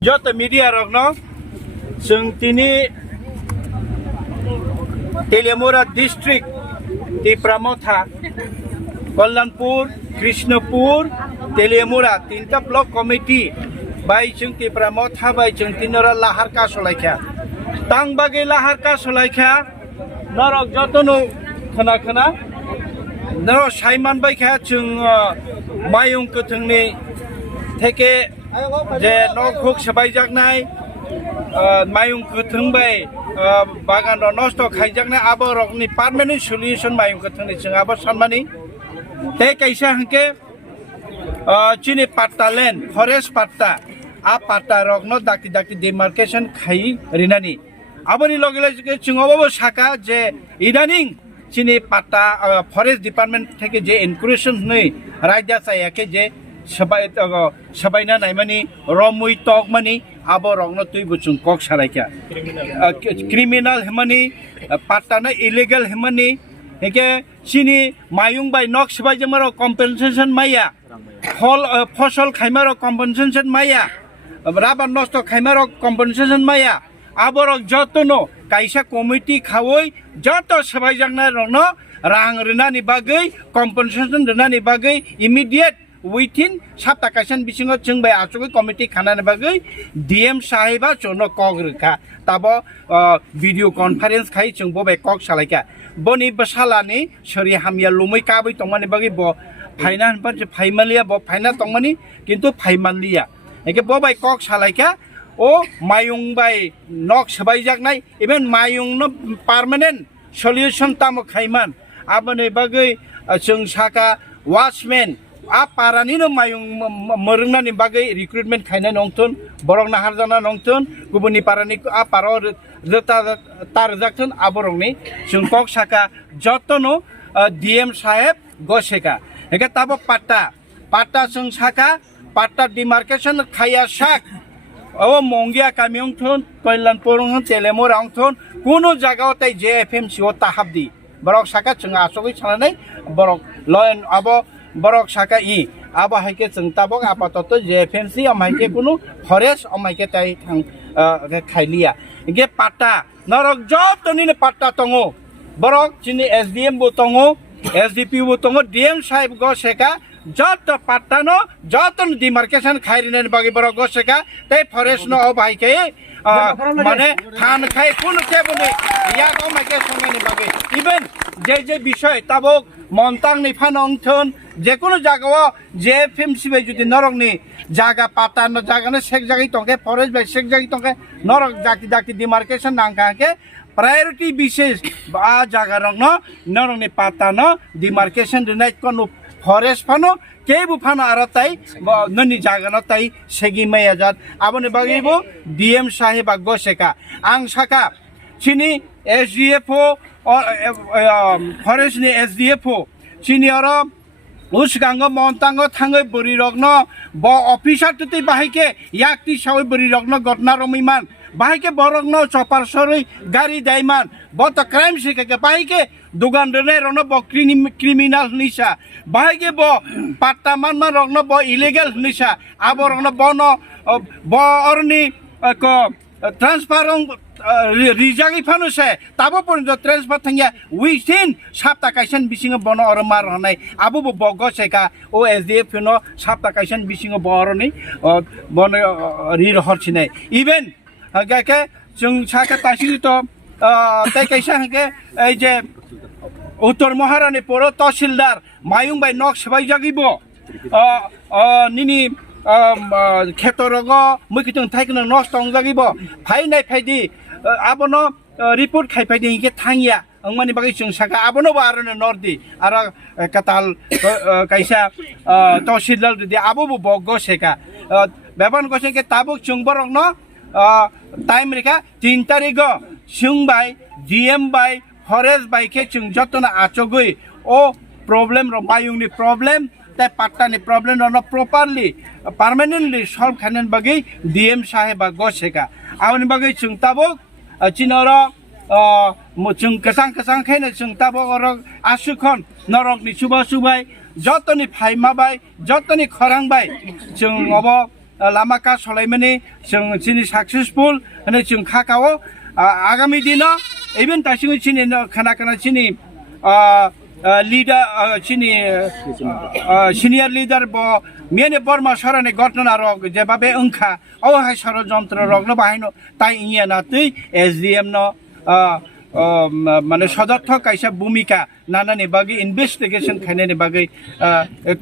Jotto media Rokno Sungtini Telemura district di Pramotha Kollanpur Krishnapur Telemura tinta block committee by Chungti Pramotha by Chungtinora Lahar ka solaikha tang bagi lahar ka solaikha narok jotono khana naro saiman bai kha chung mayung kuthungni থেকে যে নখুক সাবাইজাকনাই মায়ুং কুথুংবাই বাগান নষ্ট খাইজাকনাই আবো রকনি permanent solution মায়ুং কুথুংনি जों আবো সানমানি তে কাইসা হংকে চিনি পাট্টা lane forest পাট্টা আ পাট্টা রকনো দাকি demarcation খাই রিনানি আবনি লগে লগে जों অবো শাখা যে ইদানিং চিনি পাট্টা ফরেস্ট ডিপার্টমেন্ট থেকে যে ইনক্লুশন नै রাইজা চাইয়াকে যে Sabayna naimani romui tok mani abo rokno tui buchung kok saraikya criminal hemani patana illegal hemani heke chini mayung bai nok sabai jamaro compensation maya ফসল খাইমারো compensation maya rabar nosto খাইমারো compensation maya abo rok jotono kaisa committee khawoi joto sabai jangna rokno rang rinani bagai compensation rinani bagai immediate within Saptakasan bisingo chung by Achoki committee Kanan Bagay, DM Sahiba, Chono Kogrika, Tabo video conference Kai Chung Bobe Kok Salaka, Boni Basalani, Shori Hamia Lumi Kabi Tomani Bagi Bo, Painan Punch Paimalia, Bo Paina Tomani, Kinto Paimalia. Eke Bobai Kok Salaka, O Mayung by Nox Bajaknai, even Mayung no permanent solution Tamo Kaiman, Abane Bagay, Chung Saka, Watchman. Aparanino mayung merengna ni bagai recruitment kaina nongtun borong nahar jana nongtun gubuni parani aparo reta tar jaktun aborong ni sungkok saka jotono DM saheb Gosikha eka tabo patta sung saka patta demarcation khaya sak o mongia kamiongthun Kollanpur Telemura ongthun kuno jagao tai JFMC o tahabdi borok saka chunga asogoi chananai borok loan abo borok saka I abo haike chung tabok apatot JFMC amhaike kuno forest amhaike tai thang khailia ge patta narok jotoni ne patta tongo borok chini SDM bo tongo SDP bo tongo DM sahib Gosikha Jotto Patta no joton demarcation khairinen bagi borok Gosikha tai forest no obhaike মানে ধান খাই কোনো কেবনে ইয়াক আমাকে সঙ্গে বাগে even যে বিষয় তাবক মন্তাং নি ফানংথন যে কোনো জায়গা যে ফেমসিবে যদি নরকনি জায়গা পাতা ন জায়গা না সেক জায়গায় তঙ্কে ফরেস্ট বাই সেক জায়গায় তঙ্কে নরক জাতি ডিমার্কেশন নাংকাকে প্রায়োরিটি বিশেষ বা জায়গা রং নরকনি পাতা ন ডিমার্কেশন রিনাইট কোন ফরেস্ট ফানো কেবু ফানো আর তাই ননি জায়গা তাই সেগি মাইয়াজাত আবনে বাগিবো ডিএম সাহেব Gosikha আং শাখা চিনি SDFO ফরেস্ট নি SDFO চিনি আর উসগাঙ্গ মন্তাঙ্গ থাঙ্গৈ বরি রকনো ব অফিসার তুই বাহাইকে ইয়াকতি সাওই বরি রকনো ঘটনা রমিমান বাহাইকে বরকনো চপার সরই গাড়ি দাইমান বত ক্রাইম শিখে বাহাইকে দুগান রে রনো ব ক্রিমিনাল নিশা বাহাইকে ব পাট্টা মান রকনো ব ইলিগাল নিশা আব রকনো বন ব অরনি ক ট্রান্সফারং রিজাগি ফানুসে তাবো পর্যন্ত ট্রান্সফার থাঙ্গিয়া within Saptakasan bisingo bono ormar hanai abu bo Gosikha o SDF no Saptakasan bisingo boroni bono rir horchinai even gake जों साका तासि तो ताइ काइसा हके এই যে উত্তর মহারানী পৌর তহসিলদার মায়ুং বাই নক সবাই জাগিবো নিনি ক্ষেতরগ মুকিতং থাইকনো নষ্ট জাগিবো ফাইনাই ফাইদি আবনো রিপোর্ট খাইফাইদি হিকে থাঙ্গিয়া अंगमानि बागै जों साका आबनो बारनो नर्दी आरो काताल काइसा तहसिलदार दि आबो बो Gosikha बेबान Gosikha ताबुक जों बरकनो टाइम रेखा 3 तारिख सुंबाय DM बाय फरेस्ट बाइके जों जतना आचगै ओ प्रॉब्लम रो मायुंनि प्रॉब्लम ताइ पाट्टानि प्रॉब्लम रो प्रॉपर्ली परमानेंटली सल्व खानन बागै DM साहेब Gosikha आबनि बागै जों ताबुक चिनरो जों कसं खायनो जों ताबो आसुखन नरकनि सुबाय जतनि फाइमाबाय जतनि खरांबाय जों अब lama ka solaimani जों chini successful hone जों khakao agami dino even ta sing chini khana kana chini leader chini senior leader bo mene borma sarane gotna rok jebabe ongkha o hai ষড়যন্ত্র rokno bahino tai inya na tui SDM no মানে সদর্থ কাইসা ভূমিকা নানানি বাগে investigation খাইনানি বাগে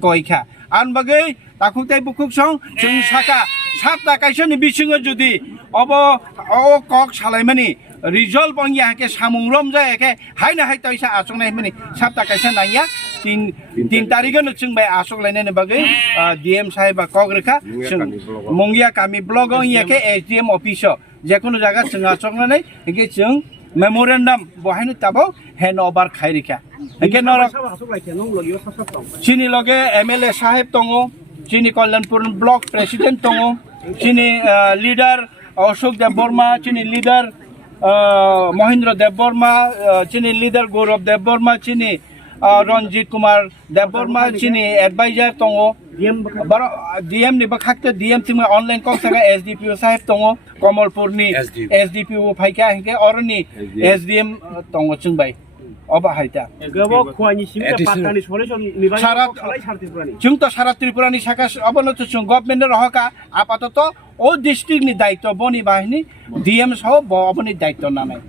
কইখা আন বাগে তাকুতাই বুকুক song जों साखा सातटा काइसानि बिसिङाव जुदि अब ओ कक सालायमानि रिजल्ट बंगिया हाके सामुंरम जायाके हायना हाय तैसा आसंनाय मानि सातटा काइसा नाया तीन तारिखनो जों बाय आसंलायनायनि बागै डीएम साहेब कक रेखा जों मंगिया कामी ब्लग याके एसडीएम अफिस जेकुनु जागा जों आसंनानै एके जों मेमोरेन्डाम बहायनो ताबो हेन्ड ओभार खायरिखा एके नरक चिनि लगे एमएलए साहेब दङो चिनि कल्याणपुर ब्लक प्रेसिडेंट दङो चिनि लिडार अशोक देबबर्मा चिनि लिडार महेन्द्र देबबर्मा चिनि लिडार गौरव देबबर्मा चिनि रंजित कुमार देबबर्मा चिनि एडभाइजर दङो डीएम नि बखाक्ते डीएम तिम ऑनलाइन कक सगा एसडीपीओ साहेब दङो कमलपुरनि एसडीपीओ फाइका हेके अरनि एसडीएम दङो जोंबाय अबा हायता गबो खुवानि सिमता पात्तानि सलिउसन निबाय खालाय सारत्रिपुरानि जों त सारा त्रिपुरानि साखा अबनो त जों गभर्नमेन्ट रहका आपातत ओ डिस्ट्रिक्ट नि दायित्व बनि बाहिनी डीएम सह ब अबनि दायित्व नानाय